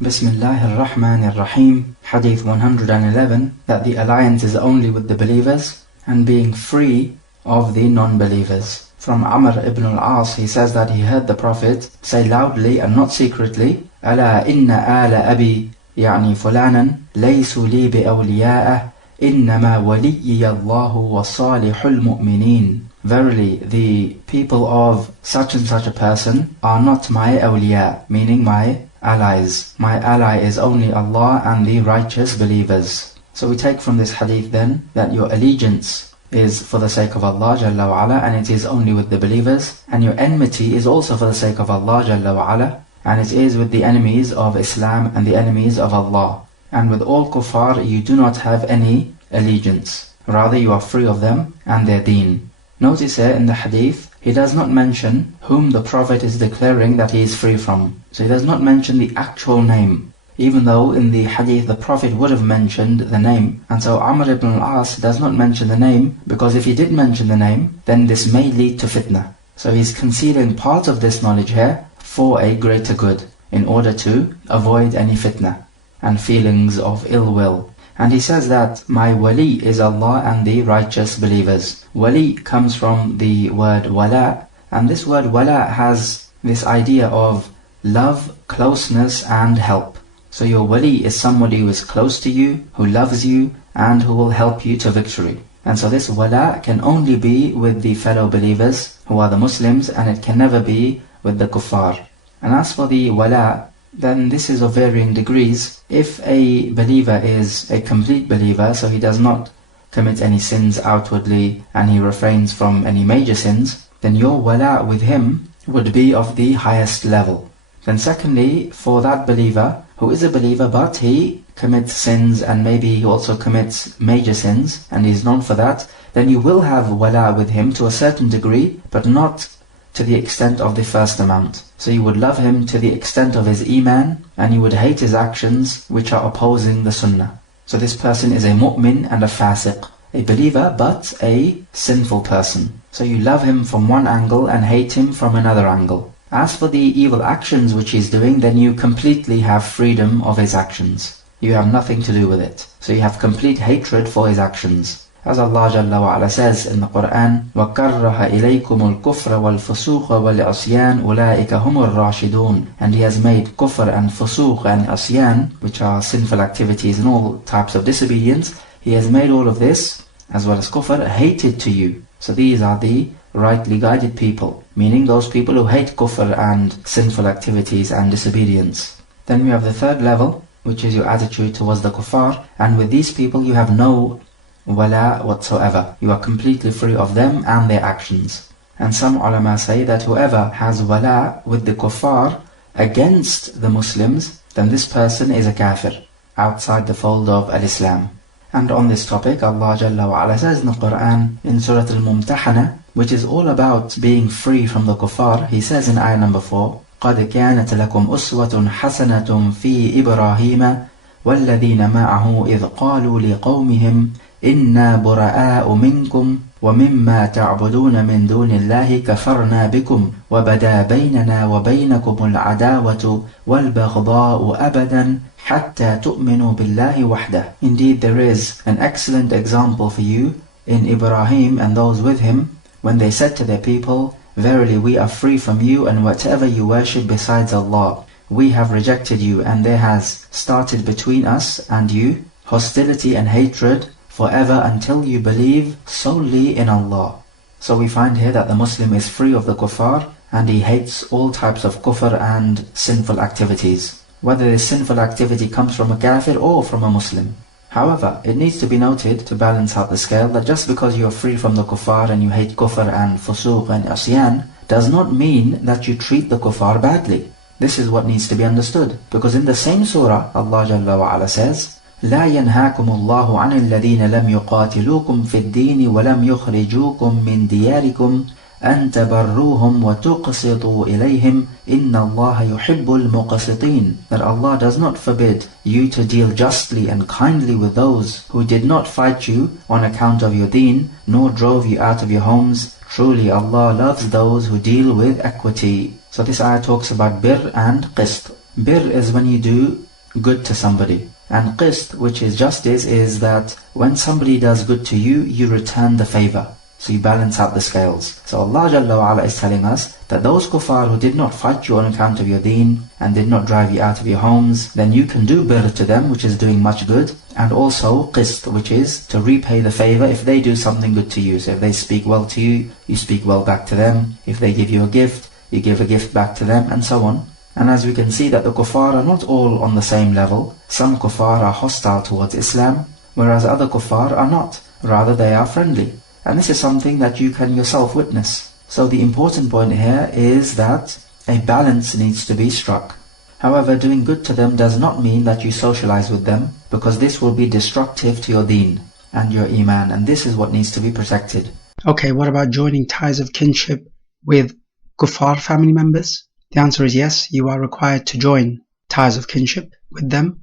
Bismillahir Rahmanir Rahim, Hadith 111, that the alliance is only with the believers and being free of the non-believers. From Amr ibn al-As, he says that he heard the Prophet say loudly and not secretly, ألا إن آل أبي يعني فلانا ليسوا لي بأولياء إنما وليي الله وصالح المؤمنين. Verily, the people of such and such a person are not my awliya, meaning my allies. My ally is only Allah and the righteous believers. So we take from this hadith then that your allegiance is for the sake of Allah Jalla wa Ala, and it is only with the believers, and your enmity is also for the sake of Allah Jalla wa Ala, and it is with the enemies of Islam and the enemies of Allah. And with all kuffar you do not have any allegiance, rather you are free of them and their deen. Notice here in the hadith, he does not mention whom the Prophet is declaring that he is free from. So he does not mention the actual name, even though in the hadith the Prophet would have mentioned the name. And so Amr ibn al-As does not mention the name, because if he did mention the name, then this may lead to fitna. So he's concealing part of this knowledge here for a greater good, in order to avoid any fitna and feelings of ill will. And he says that my wali is Allah and the righteous believers. Wali comes from the word wala, and this word wala has this idea of love, closeness and help. So your wali is somebody who is close to you, who loves you and who will help you to victory. And so this wala can only be with the fellow believers who are the Muslims, and it can never be with the kuffar. And as for the wala, then this is of varying degrees. If a believer is a complete believer, so he does not commit any sins outwardly and he refrains from any major sins, then your wala with him would be of the highest level. Then secondly, for that believer who is a believer but he commits sins and maybe he also commits major sins and he is known for that, then you will have wala with him to a certain degree, but not to the extent of the first amount. So you would love him to the extent of his Imaan, and you would hate his actions which are opposing the Sunnah. So this person is a mu'min and a fasiq, a believer but a sinful person. So you love him from one angle and hate him from another angle. As for the evil actions which he's doing, then you completely have freedom of his actions. You have nothing to do with it. So you have complete hatred for his actions. As Allah Jalla wa Ala says in the Quran, وَكَرَّهَ إِلَيْكُمُ الْكُفْرَ وَالْفُسُوقَ وَالْعِصْيَانَ أُولَٰئِكَ هُمُ الرَّاشِدُونَ. And He has made kufr and fusuq and asyan, which are sinful activities and all types of disobedience, He has made all of this, as well as kufr, hated to you. So these are the rightly guided people, meaning those people who hate kufr and sinful activities and disobedience. Then we have the third level, which is your attitude towards the kuffar, and with these people you have no wala whatsoever. You are completely free of them and their actions. And some ulama say that whoever has wala with the kuffar against the Muslims, then this person is a kafir, outside the fold of al-Islam. And on this topic, Allah Jalla wa Ala says in the Quran, in Surah Al-Mumtahana, which is all about being free from the kuffar, He says in ayah number 4, قَدْ كَانَتْ لَكُمْ أُسْوَةٌ حَسَنَةٌ فِي إِبْرَاهِيمَ وَالَّذِينَ مَعَهُ إِذْ قَالُوا لِقَوْمِهِمْ إِنَّا بُرَآءُ مِنْكُمْ وَمِمَّا تَعْبُدُونَ مِنْ دُونِ اللَّهِ كَفَرْنَا بِكُمْ وَبَدَا بَيْنَنَا وَبَيْنَكُمُ الْعَدَاوَةُ وَالْبَغْضَاءُ أَبَدًا حَتَّى تُؤْمِنُوا بِاللَّهِ وَحْدَهُ. Indeed, there is an excellent example for you in Ibrahim and those with him, when they said to their people, Verily we are free from you and whatever you worship besides Allah. We have rejected you, and there has started between us and you hostility and hatred forever until you believe solely in Allah. So we find here that the Muslim is free of the kuffar, and he hates all types of kufr and sinful activities, whether this sinful activity comes from a kafir or from a Muslim. However, it needs to be noted, to balance out the scale, that just because you are free from the kuffar and you hate kufr and fusuq and asyan, does not mean that you treat the kuffar badly. This is what needs to be understood, because in the same surah, Allah Jalla wa Ala says, لا ينهاكم الله عن الذين لم يقاتلوكم في الدين ولم يخرجوكم من دياركم أن تبروهم وتقسطوا إليهم إن الله يحب المقسطين. That Allah does not forbid you to deal justly and kindly with those who did not fight you on account of your deen, nor drove you out of your homes. Truly Allah loves those who deal with equity. So this ayah talks about bir and qist. Bir is when you do good to somebody. And qist, which is justice, is that when somebody does good to you, you return the favor. So you balance out the scales. So Allah Jalla wa Ala is telling us that those kuffar who did not fight you on account of your deen and did not drive you out of your homes, then you can do birr to them, which is doing much good, and also qist, which is to repay the favor if they do something good to you. So if they speak well to you, you speak well back to them. If they give you a gift, you give a gift back to them, and so on. And as we can see that the kuffar are not all on the same level. Some kuffar are hostile towards Islam, whereas other kuffar are not. Rather, they are friendly. And this is something that you can yourself witness. So the important point here is that a balance needs to be struck. However, doing good to them does not mean that you socialize with them, because this will be destructive to your deen and your Iman, and this is what needs to be protected. Okay, what about joining ties of kinship with kuffar family members? The answer is yes, you are required to join ties of kinship with them.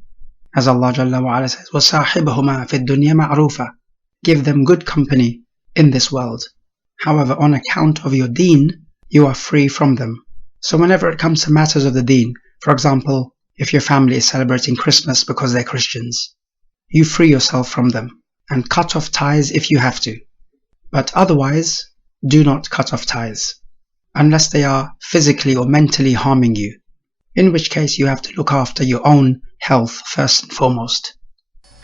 As Allah Jalla wa Ala says, وَصَاحِبْهُمَا فِي الدُّنْيَا مَعْرُوفًا. Give them good company in this world. However, on account of your deen, you are free from them. So whenever it comes to matters of the deen, for example, if your family is celebrating Christmas because they're Christians, you free yourself from them and cut off ties if you have to. But otherwise, do not cut off ties, unless they are physically or mentally harming you, in which case you have to look after your own health first and foremost.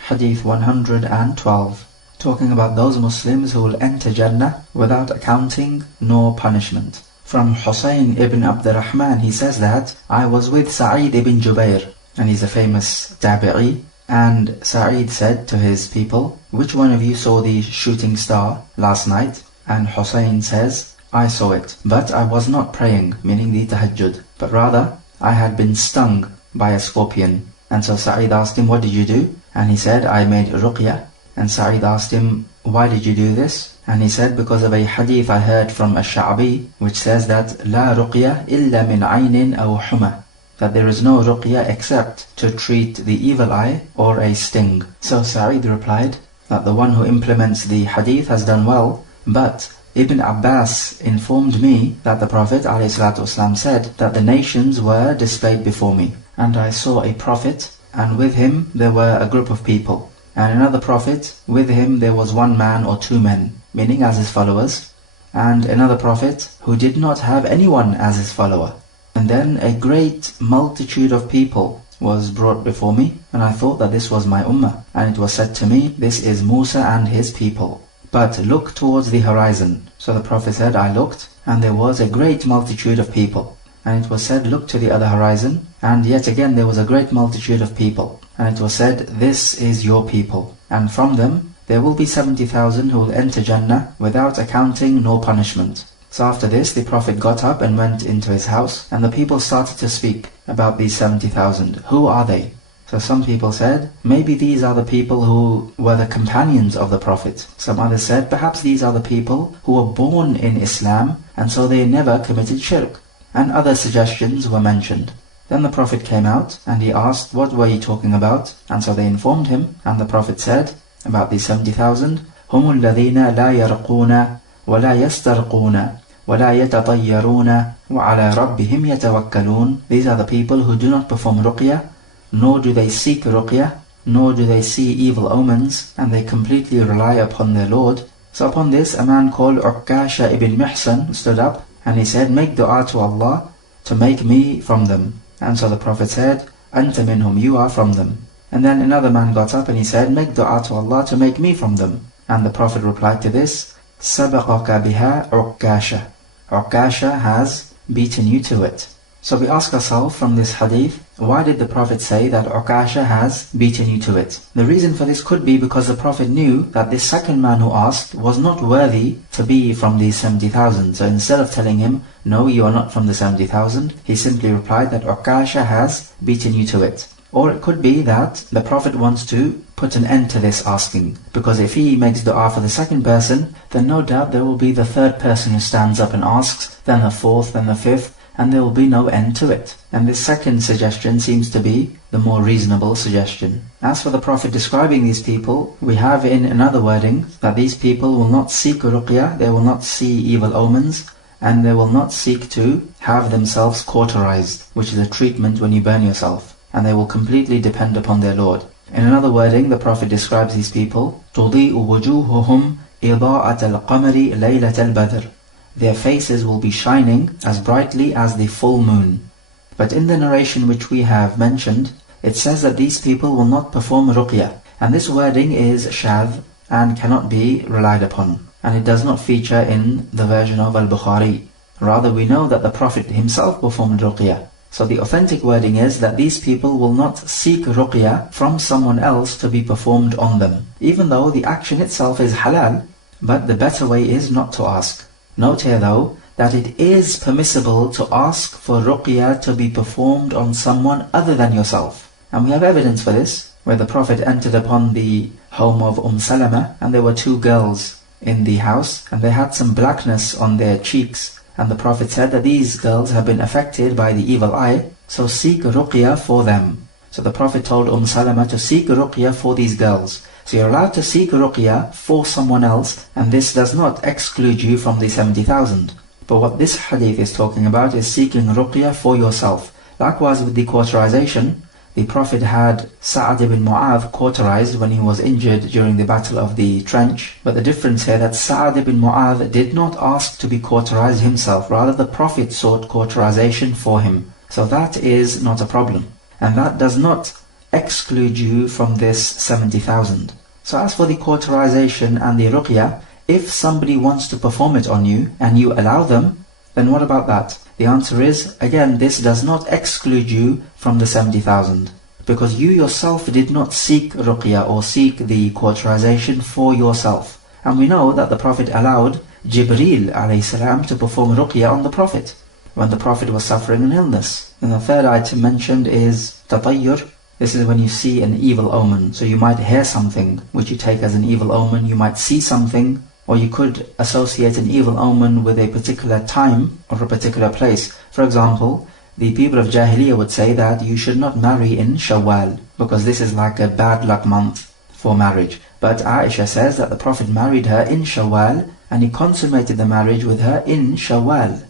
Hadith 112. Talking about those Muslims who will enter Jannah without accounting nor punishment. From Husayn ibn Abdurrahman, he says that I was with Sa'id ibn Jubair, and he's a famous tabi'i, and Sa'id said to his people, which one of you saw the shooting star last night? And Husayn says, I saw it, but I was not praying, meaning the tahajjud, but rather I had been stung by a scorpion. And so Sa'id asked him, what did you do? And he said, I made ruqyah. And Sa'id asked him, why did you do this? And he said, because of a hadith I heard from Ash-Sha'bi, which says that لا رقية إلا من عين أو حمى, that there is no ruqyah except to treat the evil eye or a sting. So Sa'id replied that the one who implements the hadith has done well, but Ibn Abbas informed me that the Prophet ﷺ said that the nations were displayed before me, and I saw a prophet, and with him there were a group of people. And another prophet, with him there was one man or two men, meaning as his followers, and another prophet who did not have anyone as his follower. And then a great multitude of people was brought before me, and I thought that this was my ummah. And it was said to me, this is Musa and his people. But look towards the horizon. So the Prophet said, I looked, and there was a great multitude of people. And it was said, look to the other horizon, and yet again there was a great multitude of people. And it was said, this is your people. And from them there will be 70,000 who will enter Jannah without accounting nor punishment. So after this the Prophet got up and went into his house, and the people started to speak about these 70,000. Who are they? So some people said, maybe these are the people who were the companions of the Prophet. Some others said, perhaps these are the people who were born in Islam, and so they never committed shirk. And other suggestions were mentioned. Then the Prophet came out, and he asked, what were you talking about? And so they informed him, and the Prophet said about these 70,000, هُمُ الَّذِينَ لَا يَرْقُونَ وَلَا يَسْتَرْقُونَ وَلَا يَتَطَيَّرُونَ وَعَلَى رَبِّهِمْ يَتَوَكَّلُونَ. These are the people who do not perform ruqyah, nor do they seek ruqyah, nor do they see evil omens, and they completely rely upon their Lord. So upon this, a man called Uqasha ibn Mihsan stood up, and he said, make dua to Allah to make me from them. And so the Prophet said, Anta minhum, you are from them. And then another man got up and he said, make dua to Allah to make me from them. And the Prophet replied to this, سَبَقَكَ بِهَا عُقَّاشَ. Uqasha has beaten you to it. So we ask ourselves from this hadith, why did the Prophet say that Uqasha has beaten you to it? The reason for this could be because the Prophet knew that this second man who asked was not worthy to be from these 70,000. So instead of telling him, no, you are not from the 70,000, he simply replied that Uqasha has beaten you to it. Or it could be that the Prophet wants to put an end to this asking, because if he makes dua for the second person, then no doubt there will be the third person who stands up and asks, then the fourth, then the fifth, and there will be no end to it. And this second suggestion seems to be the more reasonable suggestion. As for the Prophet describing these people, we have in another wording that these people will not seek ruqyah, they will not see evil omens, and they will not seek to have themselves cauterized, which is a treatment when you burn yourself. and they will completely depend upon their Lord. In another wording, the Prophet describes these people, تُضِيءُ وُجُوهُهُمْ إِضَاءَةَ الْقَمَرِ لَيْلَةَ الْبَدْرِ. Their faces will be shining as brightly as the full moon. But in the narration which we have mentioned, it says that these people will not perform ruqyah, and this wording is shadh and cannot be relied upon, and it does not feature in the version of Al-Bukhari. Rather, we know that the Prophet himself performed ruqyah. So the authentic wording is that these people will not seek ruqyah from someone else to be performed on them, even though the action itself is halal, but the better way is not to ask. Note here though, that it is permissible to ask for ruqyah to be performed on someone other than yourself. And we have evidence for this, where the Prophet entered upon the home of Salama, and there were two girls in the house, and they had some blackness on their cheeks. And the Prophet said that these girls have been affected by the evil eye, so seek ruqyah for them. So the Prophet told Salama to seek ruqyah for these girls. So you're allowed to seek ruqyah for someone else, and this does not exclude you from the 70,000. But what this hadith is talking about is seeking ruqyah for yourself. Likewise with the cauterization, the Prophet had Sa'ad ibn Mu'adh cauterized when he was injured during the Battle of the Trench. But the difference here that Sa'ad ibn Mu'adh did not ask to be cauterized himself, rather the Prophet sought cauterization for him. So that is not a problem. And that does not exclude you from this 70,000. So as for the cauterization and the ruqyah, if somebody wants to perform it on you and you allow them, then what about that? The answer is, again, this does not exclude you from the 70,000. Because you yourself did not seek ruqyah or seek the cauterization for yourself. And we know that the Prophet allowed Jibreel alayhi to perform ruqyah on the Prophet when the Prophet was suffering an illness. And the third item mentioned is tatayyur. This is when you see an evil omen. So you might hear something which you take as an evil omen, you might see something, or you could associate an evil omen with a particular time or a particular place. For example, the people of Jahiliyyah would say that you should not marry in Shawwal, because this is like a bad luck month for marriage. But Aisha says that the Prophet married her in Shawwal, and he consummated the marriage with her in Shawwal.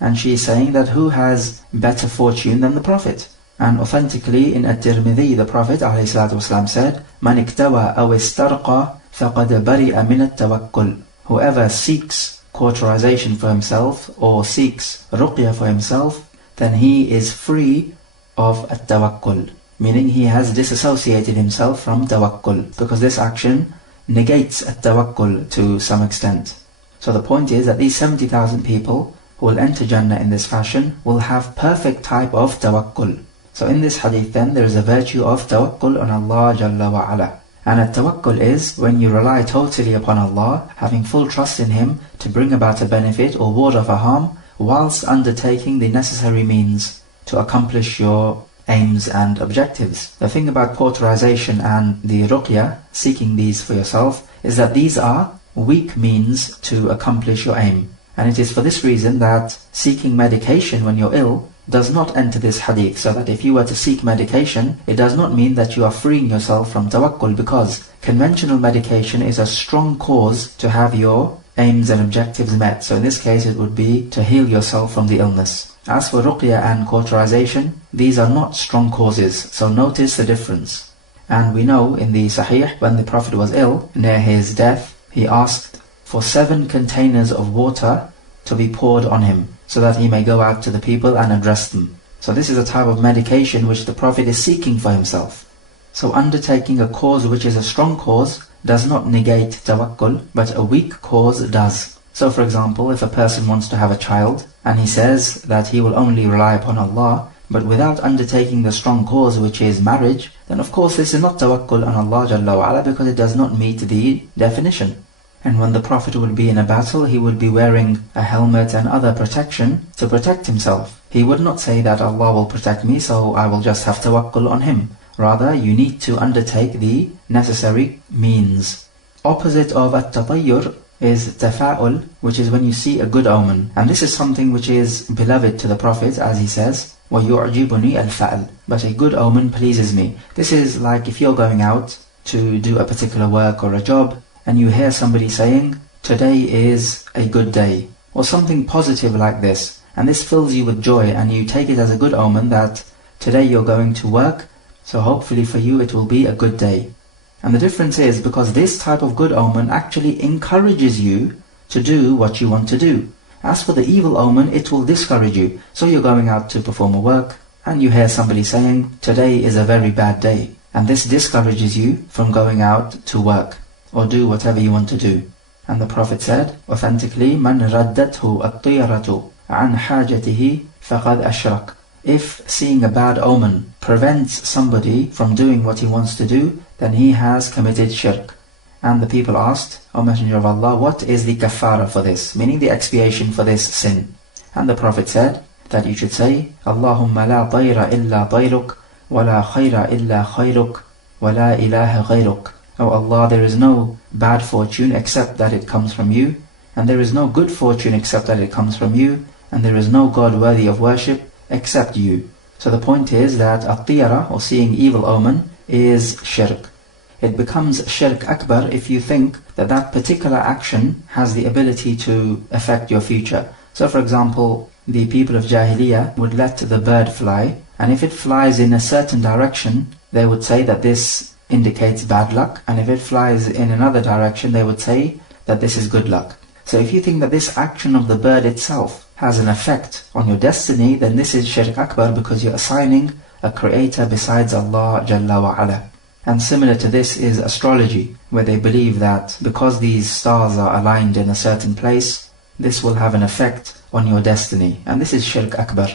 And she is saying that who has better fortune than the Prophet? And authentically in At-Tirmidhi, the Prophet ﷺ said, مَنِ اكْتَوَى أَوْ اسْتَرْقَى فَقَدْ بَرِئَ مِنَ التَّوَكُّلِ. Whoever seeks cauterization for himself or seeks ruqyah for himself, then he is free of at-tawakkul, meaning he has disassociated himself from tawakkul, because this action negates at-tawakkul to some extent. So the point is that these 70,000 people who will enter Jannah in this fashion will have perfect type of tawakkul. So in this hadith then there is a virtue of tawakkul on Allah Jalla wa Ala. And at-tawakkul is when you rely totally upon Allah, having full trust in Him to bring about a benefit or ward off a harm, whilst undertaking the necessary means to accomplish your aims and objectives. The thing about cauterization and the ruqyah, seeking these for yourself, is that these are weak means to accomplish your aim. And it is for this reason that seeking medication when you're ill does not enter this hadith, so that if you were to seek medication, it does not mean that you are freeing yourself from tawakkul, because conventional medication is a strong cause to have your aims and objectives met. So in this case it would be to heal yourself from the illness. As for ruqyah and cauterization, these are not strong causes, so notice the difference. And we know in the Sahih, when the Prophet was ill, near his death, he asked for 7 containers of water to be poured on him, so that he may go out to the people and address them. So this is a type of medication which the Prophet is seeking for himself. So undertaking a cause which is a strong cause does not negate tawakkul, but a weak cause does. So for example, if a person wants to have a child, and he says that he will only rely upon Allah, but without undertaking the strong cause which is marriage, then of course this is not tawakkul on Allah Jalla wa Ala, because it does not meet the definition. And when the Prophet would be in a battle, he would be wearing a helmet and other protection to protect himself. He would not say that Allah will protect me, so I will just have tawakkul on Him. Rather, you need to undertake the necessary means. Opposite of at-tatayyur is tafa'ul, which is when you see a good omen. And this is something which is beloved to the Prophet, as he says, وَيُعْجِبُنِي الْفَعْلِ. But a good omen pleases me. This is like if you're going out to do a particular work or a job, and you hear somebody saying, today is a good day, or something positive like this, and this fills you with joy, and you take it as a good omen that today you're going to work, so hopefully for you it will be a good day. And the difference is because this type of good omen actually encourages you to do what you want to do. As for the evil omen, it will discourage you. So you're going out to perform a work, and you hear somebody saying, today is a very bad day. And this discourages you from going out to work, or do whatever you want to do. And the Prophet said, authentically, مَنْ رَدَّتْهُ الطِّيَرَةُ عَنْ حَاجَتِهِ فَقَدْ أَشْرَكَ. If seeing a bad omen prevents somebody from doing what he wants to do, then he has committed shirk. And the people asked, O Messenger of Allah, what is the kafara for this? Meaning the expiation for this sin. And the Prophet said that you should say, Allahumma la tayra illa tayruk, wa la khayra illa khayruk, wa la ilaha ghayruk. O Allah, there is no bad fortune except that it comes from you, and there is no good fortune except that it comes from you, and there is no God worthy of worship except you. So the point is that at-tiyara, or seeing evil omen, is shirk. It becomes shirk akbar if you think that that particular action has the ability to affect your future. So for example, the people of Jahiliyyah would let the bird fly, and if it flies in a certain direction, they would say that this indicates bad luck, and if it flies in another direction, they would say that this is good luck. So if you think that this action of the bird itself has an effect on your destiny, then this is shirk akbar, because you're assigning a creator besides Allah Jalla wa Ala. And similar to this is astrology, where they believe that because these stars are aligned in a certain place, this will have an effect on your destiny, and this is shirk akbar.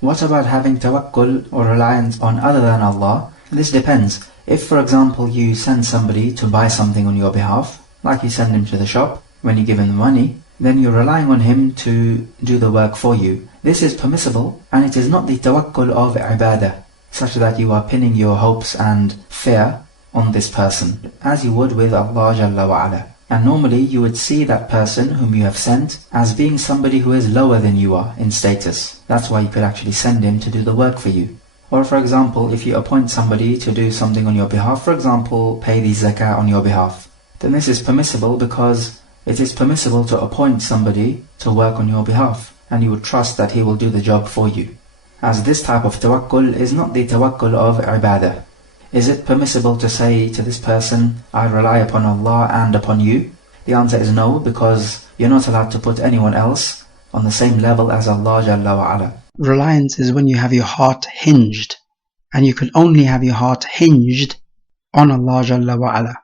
What about having tawakkul or reliance on other than Allah? This depends. If for example you send somebody to buy something on your behalf, like you send him to the shop, when you give him the money, then you're relying on him to do the work for you. This is permissible, and it is not the tawakkul of ibadah, such that you are pinning your hopes and fear on this person, as you would with Allah Jalla wa Ala. And normally you would see that person whom you have sent as being somebody who is lower than you are in status. That's why you could actually send him to do the work for you. Or for example, if you appoint somebody to do something on your behalf, for example, pay the zakah on your behalf, then this is permissible because it is permissible to appoint somebody to work on your behalf, and you would trust that he will do the job for you. As this type of tawakkul is not the tawakkul of ibadah. Is it permissible to say to this person, I rely upon Allah and upon you? The answer is no, because you're not allowed to put anyone else on the same level as Allah Jalla wa Ala. Reliance is when you have your heart hinged, and you can only have your heart hinged on Allah Jalla wa Ala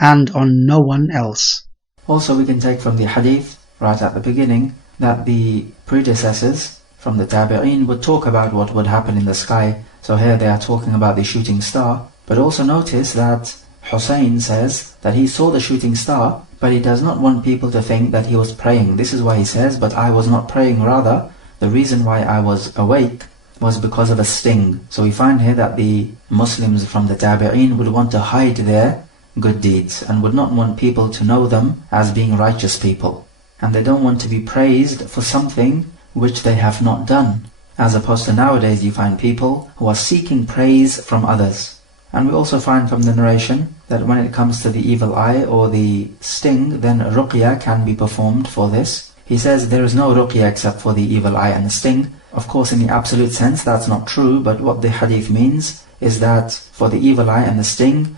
and on no one else. Also we can take from the hadith right at the beginning that the predecessors from the tabi'een would talk about what would happen in the sky. So here they are talking about the shooting star, but also notice that Hussein says that he saw the shooting star, but he does not want people to think that he was praying. This is why he says, but I was not praying, rather the reason why I was awake was because of a sting. So we find here that the Muslims from the tabi'een would want to hide their good deeds and would not want people to know them as being righteous people. And they don't want to be praised for something which they have not done. As opposed to nowadays, you find people who are seeking praise from others. And we also find from the narration that when it comes to the evil eye or the sting, then ruqya can be performed for this. He says there is no ruqya except for the evil eye and the sting. Of course, in the absolute sense, that's not true, but what the hadith means is that for the evil eye and the sting,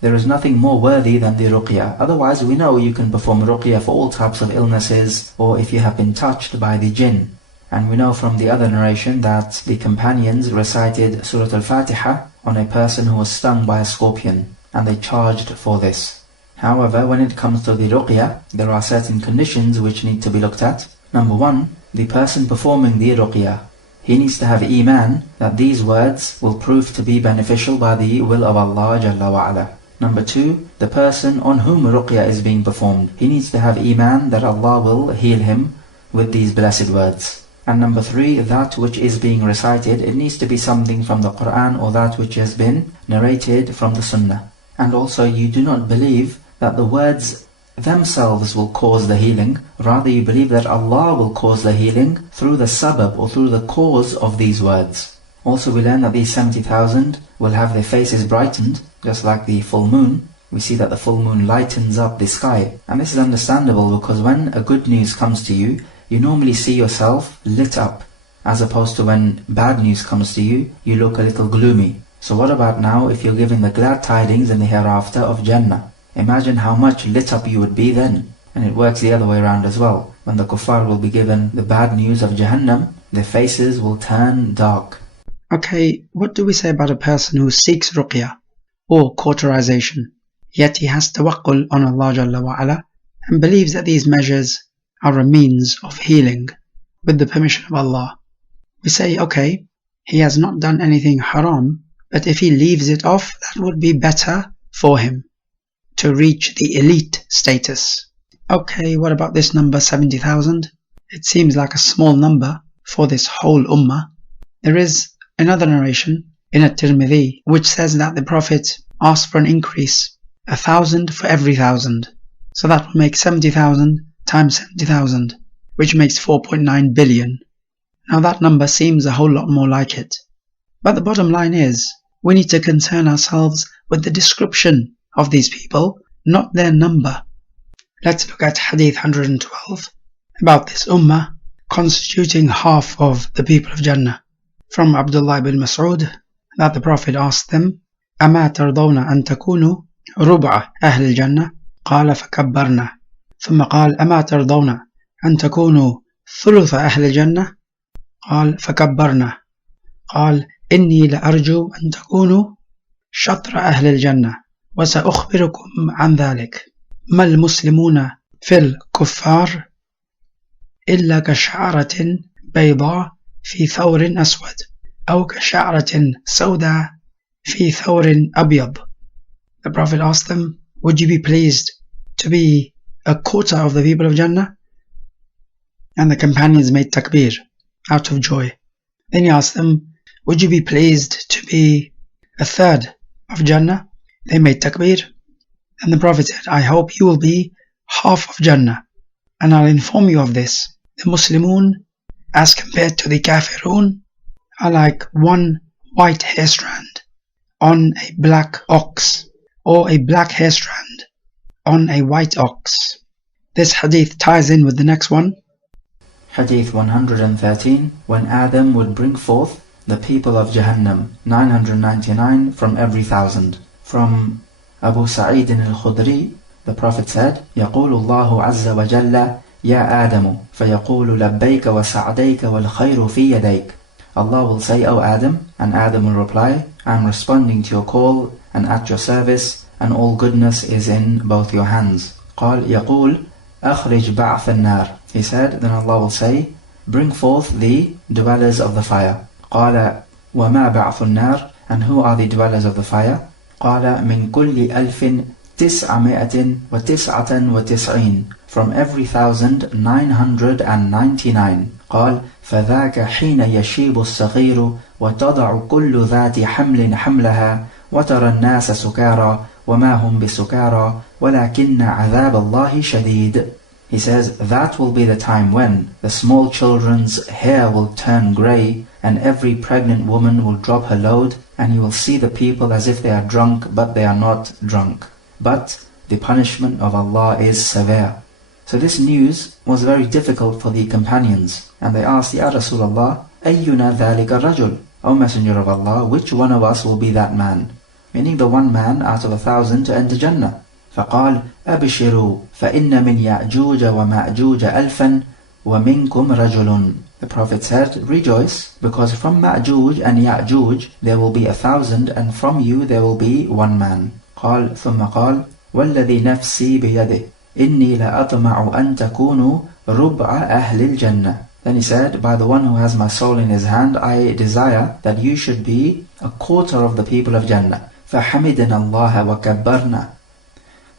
there is nothing more worthy than the ruqya. Otherwise, we know you can perform ruqya for all types of illnesses, or if you have been touched by the jinn. And we know from the other narration that the companions recited Surah Al-Fatiha on a person who was stung by a scorpion, and they charged for this. However, when it comes to the ruqya, there are certain conditions which need to be looked at. Number one, the person performing the ruqya, he needs to have Imaan that these words will prove to be beneficial by the will of Allah Jalla wa Ala. Number two, the person on whom ruqya is being performed, he needs to have Imaan that Allah will heal him with these blessed words. And number three, that which is being recited, it needs to be something from the Quran or that which has been narrated from the Sunnah. And also you do not believe that the words themselves will cause the healing, rather you believe that Allah will cause the healing through the sabab or through the cause of these words. Also we learn that these 70,000 will have their faces brightened, just like the full moon. We see that the full moon lightens up the sky. And this is understandable because when a good news comes to you, you normally see yourself lit up. as opposed to when bad news comes to you, you look a little gloomy. So what about now if you're giving the glad tidings in the hereafter of Jannah? Imagine how much lit up you would be then. And it works the other way around as well. When the kuffar will be given the bad news of Jahannam, their faces will turn dark. Okay, what do we say about a person who seeks ruqya or cauterization, yet he has tawakkul on Allah Jalla wa Ala and believes that these measures are a means of healing with the permission of Allah? We say, okay, he has not done anything haram, but if he leaves it off, that would be better for him to reach the elite status. Okay, what about this number 70,000? It seems like a small number for this whole ummah. There is another narration in At-Tirmidhi which says that the Prophet asked for an increase, 1,000 for every 1,000. So that will make 70,000 times 70,000, which makes 4.9 billion. Now that number seems a whole lot more like it. But the bottom line is, we need to concern ourselves with the description of these people, not their number. Let's look at Hadith 112 about this ummah constituting half of the people of Jannah. From Abdullah ibn Mas'ud that the Prophet asked them, أَمَا تَرْضَوْنَ أَن تَكُونُوا رُبْعَ أَهْلِ الْجَنَّةِ قَالَ فَكَبَّرْنَا ثم قال أَمَا تَرْضَوْنَ أن تكونوا ثلث أهل الجنة قال فكبرنا قال إني لأرجو أن تكونوا شطر أهل الجنة وسأخبركم عن ذلك ما المسلمون في الكفار إلا كشعرة بيضاء في ثور أسود أو كشعرة سوداء في ثور أبيض. The Prophet asked them, would you be pleased to be a quarter of the people of Jannah? And the companions made takbir out of joy. Then he asked them, would you be pleased to be a third of Jannah? They made takbir. And the Prophet said, I hope you will be half of Jannah. And I'll inform you of this. The Muslimun, as compared to the Kafirun, are like one white hair strand on a black ox, or a black hair strand on a white ox. This hadith ties in with the next one. Hadith 113, when Adam would bring forth the people of Jahannam, 999 from every 1,000. From Abu Sa'id al-Khudri, the Prophet said, يقول الله عز وجل يا آدم فيقول لبيك وسعديك والخير في يديك. Allah will say, O Adam, and Adam will reply, I am responding to your call and at your service, and all goodness is in both your hands. قال يقول أخرج بعث النار. He said, then Allah will say, bring forth the dwellers of the fire. قال وما بعث النار, and who are the dwellers of the fire? قال من كل 1,999, from every 1,999. قال فذاك حين يشيب الصغير وتضع كل ذات حمل حملها وترى الناس سكارى وما هم بسكارى ولكن عذاب الله شديد. He says, that will be the time when the small children's hair will turn grey and every pregnant woman will drop her load, and you will see the people as if they are drunk, but they are not drunk. But the punishment of Allah is severe. So this news was very difficult for the companions, and they asked, Ya Rasulullah, أَيُّنَا ذَلِكَ الرَّجُلُ? O Messenger of Allah, which one of us will be that man? Meaning the one man out of 1,000 to enter Jannah. فقال أبشروا فإن من يأجوج ومأجوج 1,000 ومنكم رجل. The Prophet said, rejoice, because from Ma'juj and Ya'juj there will be 1,000, and from you there will be one man. قال ثم قال والذي نفسي بيده إني لأطمع أن تكونوا ربع أهل الجنة. Then he said, by the one who has my soul in his hand, I desire that you should be a quarter of the people of Jannah. فحمدنا الله وكبرنا.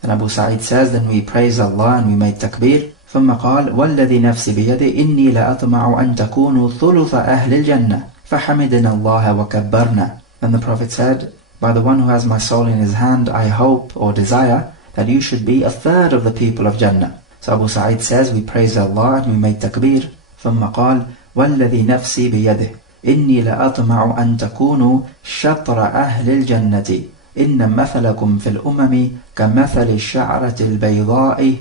And Abu Sa'id says, then we praise Allah and we made takbir. ثم قال والذي نفسي بيده إني لأطمع أن تكونوا ثلث أهل الجنة فحمدنا الله وكبرنا. Then the Prophet said, by the one who has my soul in his hand, I hope or desire that you should be a third of the people of Jannah. So Abu Sa'id says, we praise Allah and we made takbir. ثم قال والذي نفسي بيده إني لأطمع أن تكونوا شطر أهل الجنة إن مثلكم في الأمم كمثل الشعرة البيضاء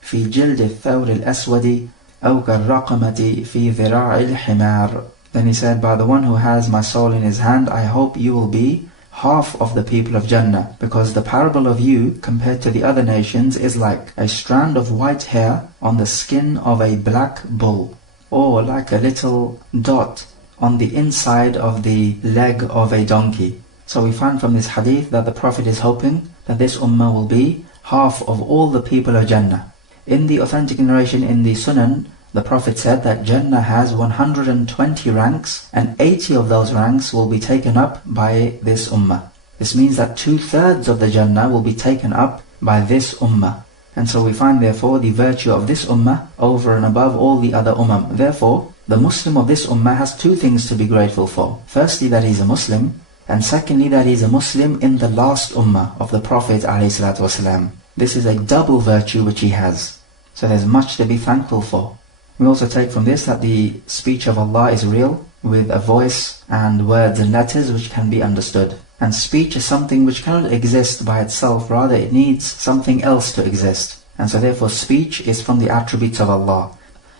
في جلد الثور الأسود أو كالرقمة في ذراع الحمار. Then he said, by the one who has my soul in his hand, I hope you will be half of the people of Jannah, because the parable of you compared to the other nations is like a strand of white hair on the skin of a black bull, or like a little dot on the inside of the leg of a donkey. So we find from this hadith that the Prophet is hoping that this ummah will be half of all the people of Jannah. In the authentic narration in the Sunan, the Prophet said that Jannah has 120 ranks, and 80 of those ranks will be taken up by this ummah. This means that 2/3 of the Jannah will be taken up by this ummah. And so we find therefore the virtue of this ummah over and above all the other ummah. Therefore, the Muslim of this ummah has two things to be grateful for. Firstly, that he's a Muslim, and secondly, that he's a Muslim in the last ummah of the Prophet ﷺ. This is a double virtue which he has. So there's much to be thankful for. We also take from this that the speech of Allah is real, with a voice and words and letters which can be understood. And speech is something which cannot exist by itself, rather it needs something else to exist. And so therefore speech is from the attributes of Allah.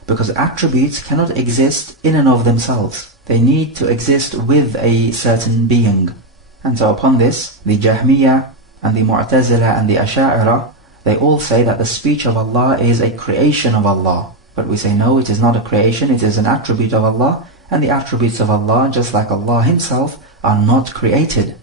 Because attributes cannot exist in and of themselves. They need to exist with a certain being. And so upon this, the Jahmiyyah and the Mu'tazila and the Asha'ira, they all say that the speech of Allah is a creation of Allah. But we say no, it is not a creation, it is an attribute of Allah, and the attributes of Allah, just like Allah Himself, are not created.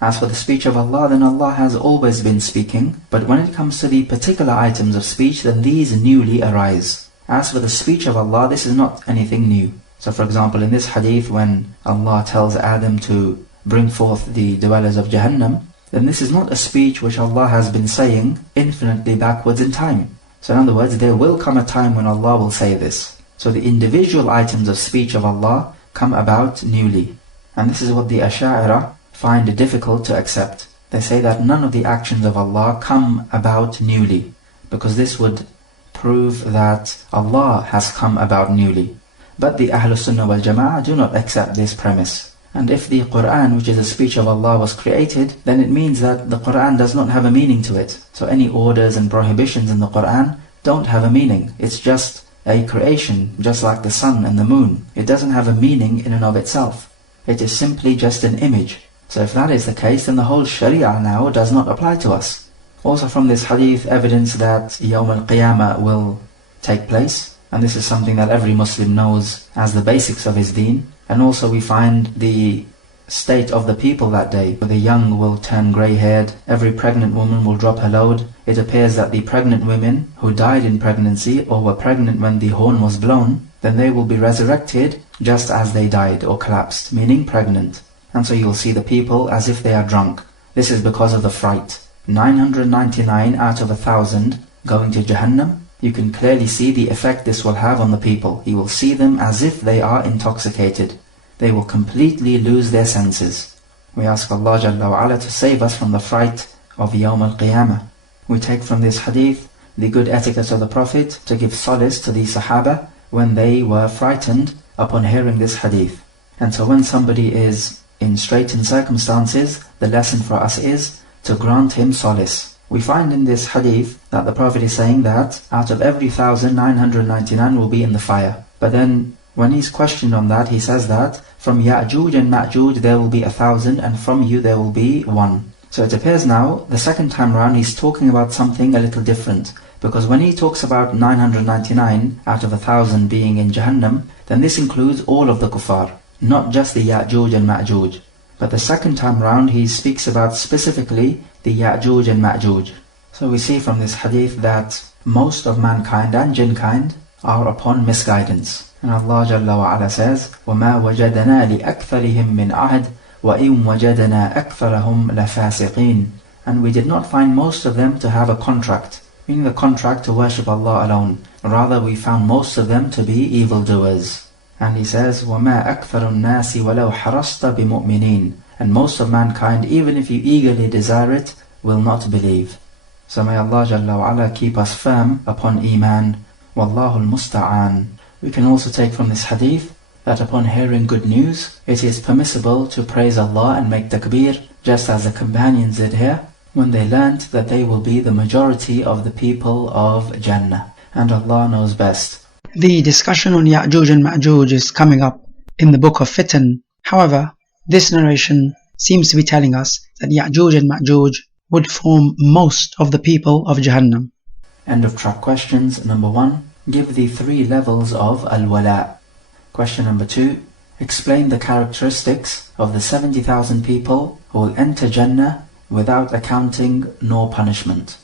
As for the speech of Allah, then Allah has always been speaking, but when it comes to the particular items of speech, then these newly arise. As for the speech of Allah, this is not anything new. So for example, in this hadith, when Allah tells Adam to bring forth the dwellers of Jahannam, then this is not a speech which Allah has been saying infinitely backwards in time. So in other words, there will come a time when Allah will say this. So the individual items of speech of Allah come about newly. And this is what the Asha'ira find it difficult to accept. They say that none of the actions of Allah come about newly, because this would prove that Allah has come about newly. But the Ahlul Sunnah wal Jama'ah do not accept this premise. And if the Quran, which is a speech of Allah, was created, then it means that the Quran does not have a meaning to it. So any orders and prohibitions in the Quran don't have a meaning. It's just a creation, just like the sun and the moon. It doesn't have a meaning in and of itself. It is simply just an image. So if that is the case, then the whole Sharia now does not apply to us. Also from this hadith, evidence that Yawm al-Qiyamah will take place. And this is something that every Muslim knows as the basics of his deen. And also we find the state of the people that day. The young will turn grey-haired, every pregnant woman will drop her load. It appears that the pregnant women who died in pregnancy or were pregnant when the horn was blown, then they will be resurrected just as they died or collapsed, meaning pregnant. And so you'll see the people as if they are drunk. This is because of the fright. 999 out of 1,000 going to Jahannam. You can clearly see the effect this will have on the people. You will see them as if they are intoxicated. They will completely lose their senses. We ask Allah Jalla wa Ala to save us from the fright of Yawm al-Qiyamah. We take from this hadith the good etiquette of the Prophet to give solace to the Sahaba when they were frightened upon hearing this hadith. And so when somebody is in straitened circumstances, the lesson for us is to grant him solace. We find in this hadith that the Prophet is saying that out of every 1,999 will be in the fire. But then when he's questioned on that, he says that from Ya'juj and Ma'juj there will be 1,000, and from you there will be 1. So it appears now, the second time around, he's talking about something a little different. Because when he talks about 999 out of 1,000 being in Jahannam, then this includes all of the kuffar, not just the Ya'juj and Ma'juj. But the second time round, he speaks about specifically the Ya'juj and Ma'juj. So we see from this hadith that most of mankind and jinnkind are upon misguidance. And Allah Jalla wa Ala says, وَمَا وَجَدَنَا لِأَكْثَرِهِمْ مِنْ عَهْدٍ وَإِنْ وَجَدَنَا أَكْثَرَهُمْ لَفَاسِقِينَ. And we did not find most of them to have a contract, meaning the contract to worship Allah alone. Rather, we found most of them to be evildoers. And he says, وَمَا أَكْثَرُ النَّاسِ وَلَوْ حَرَصْتَ بِمُؤْمِنِينَ. And most of mankind, even if you eagerly desire it, will not believe. So may Allah Jalla wa Ala keep us firm upon Imaan. Wallahu al-musta'an. We can also take from this hadith that upon hearing good news, it is permissible to praise Allah and make takbir, just as the companions did here, when they learnt that they will be the majority of the people of Jannah. And Allah knows best. The discussion on Ya'juj and Ma'juj is coming up in the book of Fitan. However, this narration seems to be telling us that Ya'juj and Ma'juj would form most of the people of Jahannam. End of track questions. Number 1. Give the 3 levels of al-wala. Question number 2. Explain the characteristics of the 70,000 people who will enter Jannah without accounting nor punishment.